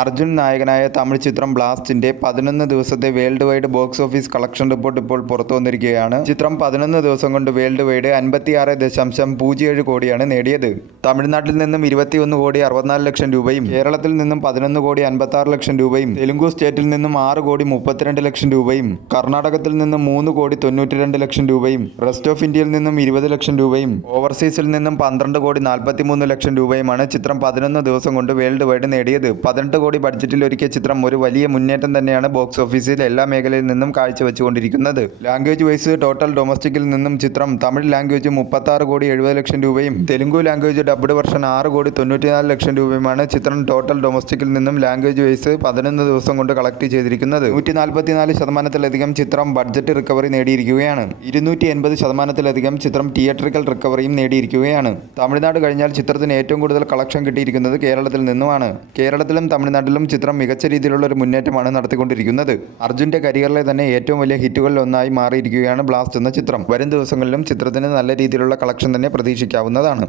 അർജുൻ നായകനായ തമിഴ് ചിത്രം ബ്ലാസ്റ്റിന്റെ 11 ദിവസത്തെ world wide box office collection report ഇപ്പോൾ പുറത്തു വന്നിരിക്കുകയാണ്. ചിത്രം 11 ദിവസം കൊണ്ട് വേൾഡ് വൈഡ് 56.07 കോടിയാണ് നേടിയത്. തമിഴ്നാട്ടിൽ നിന്നും 21 കോടി 64 ലക്ഷം രൂപയും കേരളത്തിൽ നിന്നും 11 കോടി 56 ലക്ഷം രൂപയും തെലുങ്കു സ്റ്റേറ്റിൽ നിന്നും 6 കോടി 32 ലക്ഷം രൂപയും കർണാടകത്തിൽ നിന്നും 3 കോടി 92 ലക്ഷം രൂപയും റെസ്റ്റ് ഓഫ് ഇന്ത്യയിൽ നിന്നും 20 ലക്ഷം രൂപയും ഓവർസീസിൽ നിന്നും 12 കോടി 43 ലക്ഷം രൂപയുമാണ് ചിത്രം 11 ദിവസം കൊണ്ട് വേൾഡ് വൈഡ് നേടിയത്. 18 കോടി ബഡ്ജറ്റിൽ ഒരുക്കിയ ചിത്രം ഒരു വലിയ മുന്നേറ്റം തന്നെയാണ് ബോക്സ് ഓഫീസിൽ എല്ലാ മേഖലയിൽ നിന്നും കാഴ്ചവെച്ചുകൊണ്ടിരിക്കുന്നത്. ലാംഗ്വേജ് വൈസ് ടോട്ടൽ ഡൊമസ്റ്റിക്കിൽ നിന്നും ചിത്രം തമിഴ് ലാംഗ്വേജ് 36 കോടി 70 ലക്ഷം രൂപയും തെലുങ്കു ലാംഗ്വേജ് ഡബ്ഡ് വെർഷൻ 6 കോടി 94 ലക്ഷം രൂപയുമാണ് ചിത്രം ടോട്ടൽ ഡൊമസ്റ്റിക്കിൽ നിന്നും ലാംഗ്വേജ് വൈസ് 11 ദിവസം കൊണ്ട് കളക്ട് ചെയ്തിരിക്കുന്നത്. 144% ചിത്രം ബഡ്ജറ്റ് റിക്കവറി നേടിയിരിക്കുകയാണ്. 280% ചിത്രം തിയേറ്ററിക്കൽ റിക്കവറിയും നേടിയിരിക്കുകയാണ്. തമിഴ്നാട് കഴിഞ്ഞാൽ ചിത്രത്തിന് ഏറ്റവും കൂടുതൽ കളക്ഷൻ കിട്ടിയിരിക്കുന്നത് കേരളത്തിൽ നിന്നുമാണ്. കേരളത്തിലും തമിഴ്നാട്ടിലും ചിത്രം മികച്ച രീതിയിലുള്ള ഒരു മുന്നേറ്റമാണ് നടത്തിക്കൊണ്ടിരിക്കുന്നത്. അർജുൻ്റെ കരിയറിലെ തന്നെ ഏറ്റവും വലിയ ഹിറ്റുകളിൽ ഒന്നായി മാറിയിരിക്കുകയാണ് ബ്ലാസ്റ്റ് എന്ന ചിത്രം. വരും ദിവസങ്ങളിലും ചിത്രത്തിന് നല്ല രീതിയിലുള്ള കളക്ഷൻ തന്നെ പ്രതീക്ഷിക്കാവുന്നതാണ്.